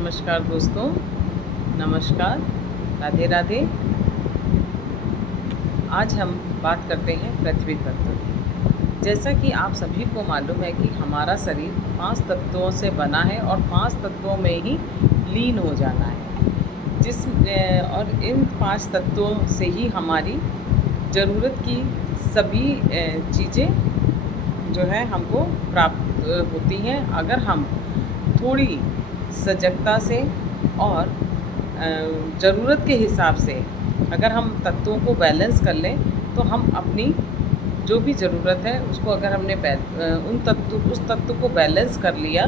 नमस्कार दोस्तों, नमस्कार, राधे राधे। आज हम बात करते हैं पृथ्वी तत्व की। जैसा कि आप सभी को मालूम है कि हमारा शरीर 5 तत्वों से बना है और 5 तत्वों में ही लीन हो जाना है। और इन 5 तत्वों से ही हमारी ज़रूरत की सभी चीज़ें जो है हमको प्राप्त होती हैं, अगर हम थोड़ी सजगता से और ज़रूरत के हिसाब से अगर हम तत्वों को बैलेंस कर लें तो हम अपनी जो भी ज़रूरत है उसको अगर हमने उस तत्व को बैलेंस कर लिया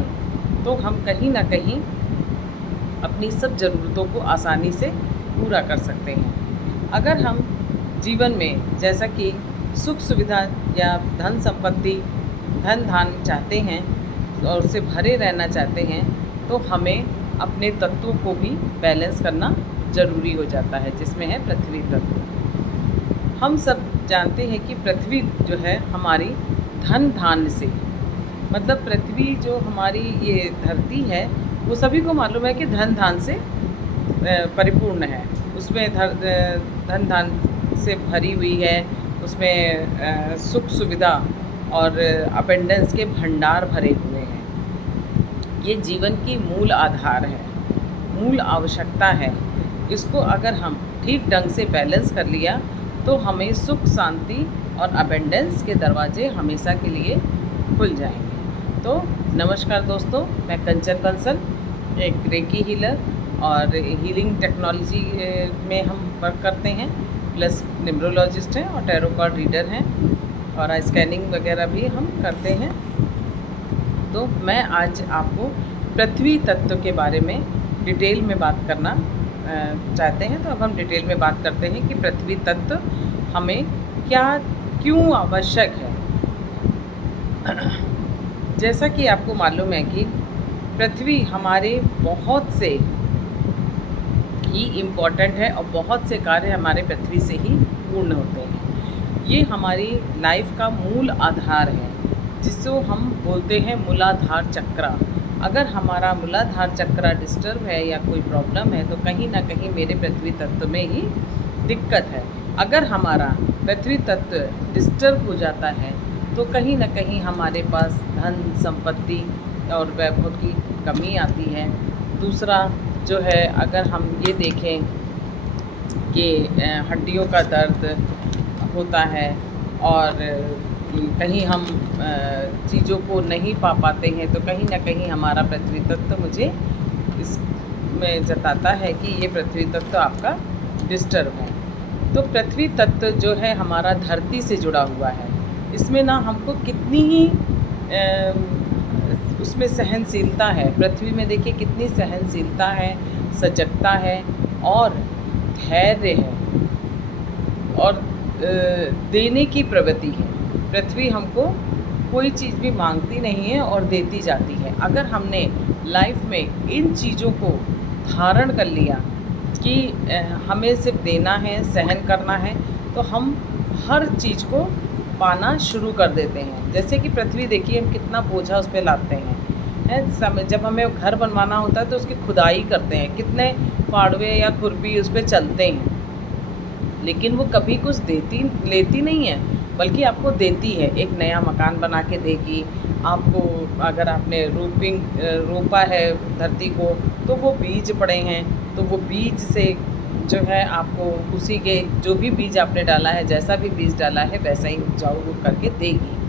तो हम कहीं ना कहीं अपनी सब ज़रूरतों को आसानी से पूरा कर सकते हैं। अगर हम जीवन में जैसा कि सुख सुविधा या धन संपत्ति धन धान चाहते हैं और उससे भरे रहना चाहते हैं तो हमें अपने तत्वों को भी बैलेंस करना ज़रूरी हो जाता है, जिसमें है पृथ्वी तत्व। हम सब जानते हैं कि पृथ्वी जो है हमारी धन धान्य से, मतलब पृथ्वी जो हमारी ये धरती है वो सभी को मालूम है कि धन धान से परिपूर्ण है। उसमें धन धान से भरी हुई है, उसमें सुख सुविधा और अपेंडेंस के भंडार भरे हुए हैं। ये जीवन की मूल आधार है, मूल आवश्यकता है। इसको अगर हम ठीक ढंग से बैलेंस कर लिया तो हमें सुख शांति और अपेंडेंस के दरवाजे हमेशा के लिए खुल जाएंगे। तो नमस्कार दोस्तों, मैं कंचन बंसल, एक रेकी हीलर और हीलिंग टेक्नोलॉजी में हम वर्क करते हैं, प्लस न्यूमरोलॉजिस्ट हैं और टैरो कार्ड रीडर हैं और स्कैनिंग वगैरह भी हम करते हैं। तो मैं आज आपको पृथ्वी तत्व के बारे में डिटेल में बात करना चाहते हैं। तो अब हम डिटेल में बात करते हैं कि पृथ्वी तत्व हमें क्यों आवश्यक है। जैसा कि आपको मालूम है कि पृथ्वी हमारे बहुत से ही इम्पोर्टेंट है और बहुत से कार्य हमारे पृथ्वी से ही पूर्ण होते हैं। ये हमारी लाइफ का मूल आधार है, जिसको हम बोलते हैं मूलाधार चक्र। अगर हमारा मूलाधार चक्र डिस्टर्ब है या कोई प्रॉब्लम है तो कहीं ना कहीं मेरे पृथ्वी तत्व में ही दिक्कत है। अगर हमारा पृथ्वी तत्व डिस्टर्ब हो जाता है तो कहीं ना कहीं हमारे पास धन संपत्ति और वैभव की कमी आती है। दूसरा जो है, अगर हम ये देखें कि हड्डियों का दर्द होता है और कहीं हम चीज़ों को नहीं पा पाते हैं तो कहीं ना कहीं हमारा पृथ्वी तत्व मुझे इसमें जताता है कि ये पृथ्वी तत्व आपका डिस्टर्ब है। तो पृथ्वी तत्व जो है हमारा धरती से जुड़ा हुआ है। इसमें ना हमको कितनी ही उसमें सहनशीलता है। पृथ्वी में देखिए कितनी सहनशीलता है, सजगता है और धैर्य है और देने की प्रवृत्ति है। पृथ्वी हमको कोई चीज़ भी मांगती नहीं है और देती जाती है। अगर हमने लाइफ में इन चीज़ों को धारण कर लिया कि हमें सिर्फ देना है, सहन करना है, तो हम हर चीज़ को पाना शुरू कर देते हैं। जैसे कि पृथ्वी देखिए, हम कितना बोझा उस पर लादते हैं। जब हमें घर बनवाना होता है तो उसकी खुदाई करते हैं, कितने फाड़वे या खुरपी उस पर चलते हैं, लेकिन वो कभी कुछ लेती नहीं है, बल्कि आपको देती है। एक नया मकान बना के देगी आपको। अगर आपने रोपा है धरती को तो वो बीज पड़े हैं, तो वो बीज से जो है आपको उसी के जो भी बीज आपने डाला है, जैसा भी बीज डाला है वैसा ही उपजाऊ वो करके देगी।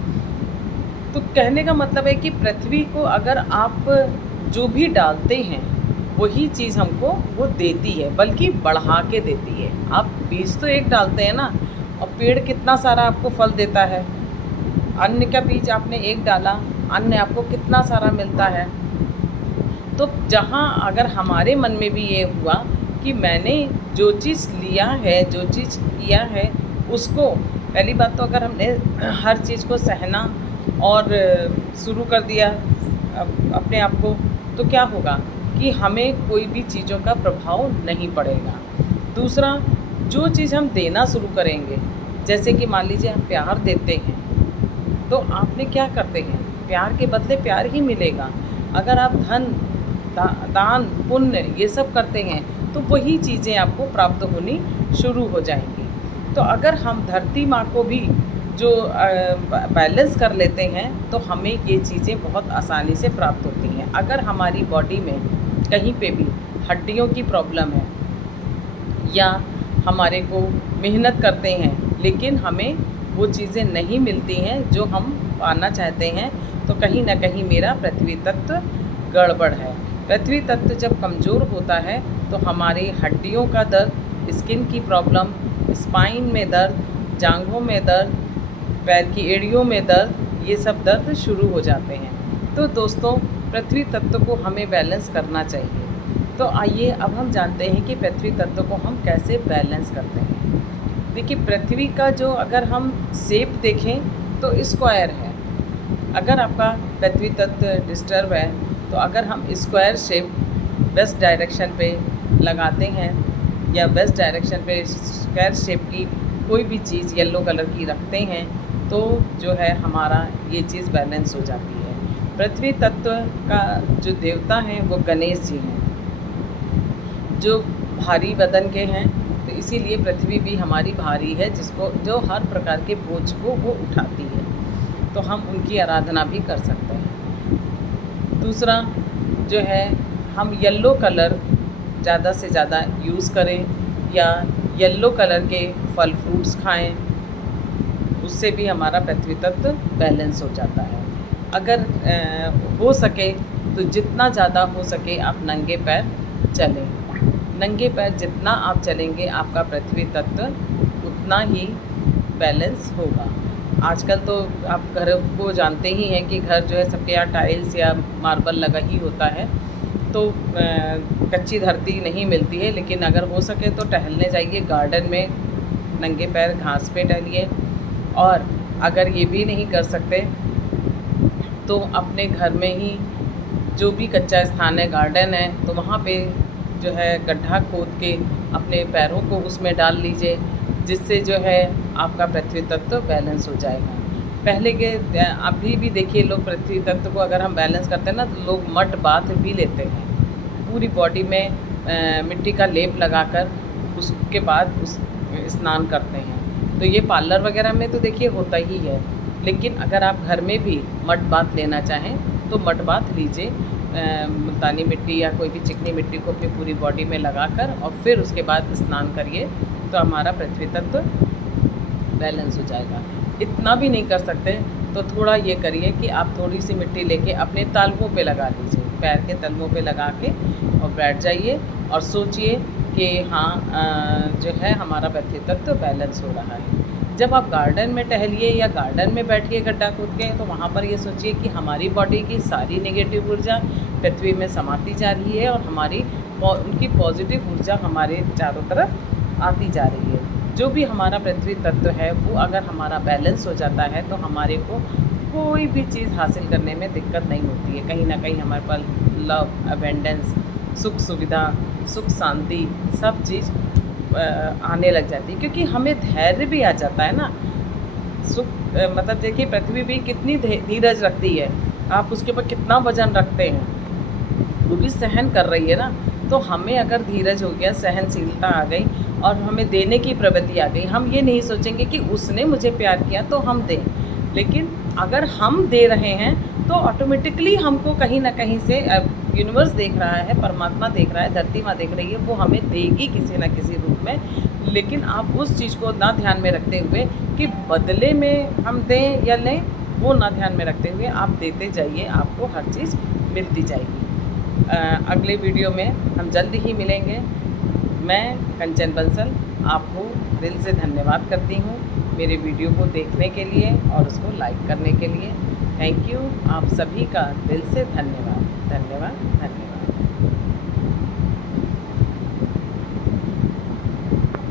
तो कहने का मतलब है कि पृथ्वी को अगर आप जो भी डालते हैं वही चीज़ हमको वो देती है, बल्कि बढ़ा के देती है। आप बीज तो एक डालते हैं ना, और पेड़ कितना सारा आपको फल देता है। अन्न का बीज आपने एक डाला, अन्न आपको कितना सारा मिलता है। तो जहाँ अगर हमारे मन में भी ये हुआ कि मैंने जो चीज़ लिया है, जो चीज़ किया है, उसको पहली बात तो अगर हमने हर चीज़ को सहना और शुरू कर दिया अपने आप को, तो क्या होगा कि हमें कोई भी चीज़ों का प्रभाव नहीं पड़ेगा। दूसरा, जो चीज़ हम देना शुरू करेंगे, जैसे कि मान लीजिए आप प्यार देते हैं तो आपने क्या करते हैं, प्यार के बदले प्यार ही मिलेगा। अगर आप धन दान पुण्य ये सब करते हैं तो वही चीज़ें आपको प्राप्त होनी शुरू हो जाएंगी। तो अगर हम धरती माँ को भी जो बैलेंस कर लेते हैं तो हमें ये चीज़ें बहुत आसानी से प्राप्त होती हैं। अगर हमारी बॉडी में कहीं पे भी हड्डियों की प्रॉब्लम है या हमारे को मेहनत करते हैं लेकिन हमें वो चीज़ें नहीं मिलती हैं जो हम पाना चाहते हैं, तो कहीं ना कहीं मेरा पृथ्वी तत्व गड़बड़ है। पृथ्वी तत्व जब कमज़ोर होता है तो हमारी हड्डियों का दर्द, स्किन की प्रॉब्लम, स्पाइन में दर्द, जांघों में दर्द, पैर की एड़ियों में दर्द, ये सब दर्द शुरू हो जाते हैं। तो दोस्तों, पृथ्वी तत्व को हमें बैलेंस करना चाहिए। तो आइए अब हम जानते हैं कि पृथ्वी तत्व को हम कैसे बैलेंस करते हैं। देखिए, पृथ्वी का जो अगर हम शेप देखें तो स्क्वायर है। अगर आपका पृथ्वी तत्व डिस्टर्ब है तो अगर हम स्क्वायर शेप वेस्ट डायरेक्शन पे लगाते हैं या वेस्ट डायरेक्शन पे स्क्वायर शेप की कोई भी चीज़ येलो कलर की रखते हैं तो जो है हमारा ये चीज़ बैलेंस हो जाती है। पृथ्वी तत्व का जो देवता हैं वो गणेश जी हैं, जो भारी वजन के हैं, तो इसीलिए पृथ्वी भी हमारी भारी है, जिसको जो हर प्रकार के बोझ को वो उठाती है, तो हम उनकी आराधना भी कर सकते हैं। दूसरा जो है, हम येलो कलर ज़्यादा से ज़्यादा यूज़ करें या येलो कलर के फल फ्रूट्स खाएं, उससे भी हमारा पृथ्वी तत्व बैलेंस हो जाता है। अगर हो सके तो जितना ज़्यादा हो सके आप नंगे पैर चलें। नंगे पैर जितना आप चलेंगे आपका पृथ्वी तत्व उतना ही बैलेंस होगा। आजकल तो आप घर को जानते ही हैं कि घर जो है सबके यहाँ टाइल्स या मार्बल लगा ही होता है, तो कच्ची धरती नहीं मिलती है। लेकिन अगर हो सके तो टहलने जाइए गार्डन में, नंगे पैर घास पे टहलिए। और अगर ये भी नहीं कर सकते तो अपने घर में ही जो भी कच्चा स्थान है, गार्डन है, तो वहाँ पे जो है गड्ढा खोद के अपने पैरों को उसमें डाल लीजिए, जिससे जो है आपका पृथ्वी तत्व बैलेंस हो जाएगा। पहले के अभी भी देखिए, लोग पृथ्वी तत्व को अगर हम बैलेंस करते हैं ना तो लोग मड बाथ भी लेते हैं, पूरी बॉडी में मिट्टी का लेप लगाकर उसके बाद उस स्नान करते हैं। तो ये पार्लर वगैरह में तो देखिए होता ही है, लेकिन अगर आप घर में भी मड बाथ लेना चाहें तो मड बाथ लीजिए, मुल्तानी मिट्टी या कोई भी चिकनी मिट्टी को अपनी पूरी बॉडी में लगाकर और फिर उसके बाद स्नान करिए, तो हमारा पृथ्वी तत्व बैलेंस हो जाएगा। इतना भी नहीं कर सकते तो थोड़ा ये करिए कि आप थोड़ी सी मिट्टी लेके अपने तालुओं पे लगा लीजिए, पैर के तलवों पे लगा के और बैठ जाइए और सोचिए कि हाँ जो है हमारा पृथ्वी तत्व बैलेंस हो रहा है। जब आप गार्डन में टहलिए या गार्डन में बैठिए गड्ढा खोद के, तो वहाँ पर ये सोचिए कि हमारी बॉडी की सारी नेगेटिव ऊर्जा पृथ्वी में समाती जा रही है और हमारी उनकी पॉजिटिव ऊर्जा हमारे चारों तरफ आती जा रही है। जो भी हमारा पृथ्वी तत्व है वो अगर हमारा बैलेंस हो जाता है तो हमारे को कोई भी चीज़ हासिल करने में दिक्कत नहीं होती है। कहीं ना कहीं हमारे पास लव, अबेंडेंस, सुख सुविधा, सुख शांति सब चीज़ आने लग जाती है, क्योंकि हमें धैर्य भी आ जाता है ना। सुख मतलब देखिए, पृथ्वी भी कितनी धीरज रखती है, आप उसके ऊपर कितना वजन रखते हैं, वो भी सहन कर रही है ना। तो हमें अगर धीरज हो गया, सहनशीलता आ गई और हमें देने की प्रवृत्ति आ गई, हम ये नहीं सोचेंगे कि उसने मुझे प्यार किया तो हम दें, लेकिन अगर हम दे रहे हैं तो ऑटोमेटिकली हमको कहीं ना कहीं से यूनिवर्स देख रहा है, परमात्मा देख रहा है, धरती माँ देख रही है, वो हमें देगी किसी न किसी रूप में। लेकिन आप उस चीज़ को ना ध्यान में रखते हुए कि बदले में हम दें या लें, वो ना ध्यान में रखते हुए आप देते जाइए, आपको हर चीज़ मिलती जाएगी। अगले वीडियो में हम जल्द ही मिलेंगे। मैं कंचन बंसल आपको दिल से धन्यवाद करती हूँ मेरे वीडियो को देखने के लिए और उसको लाइक करने के लिए। थैंक यू, आप सभी का दिल से धन्यवाद धन्यवाद धन्यवाद।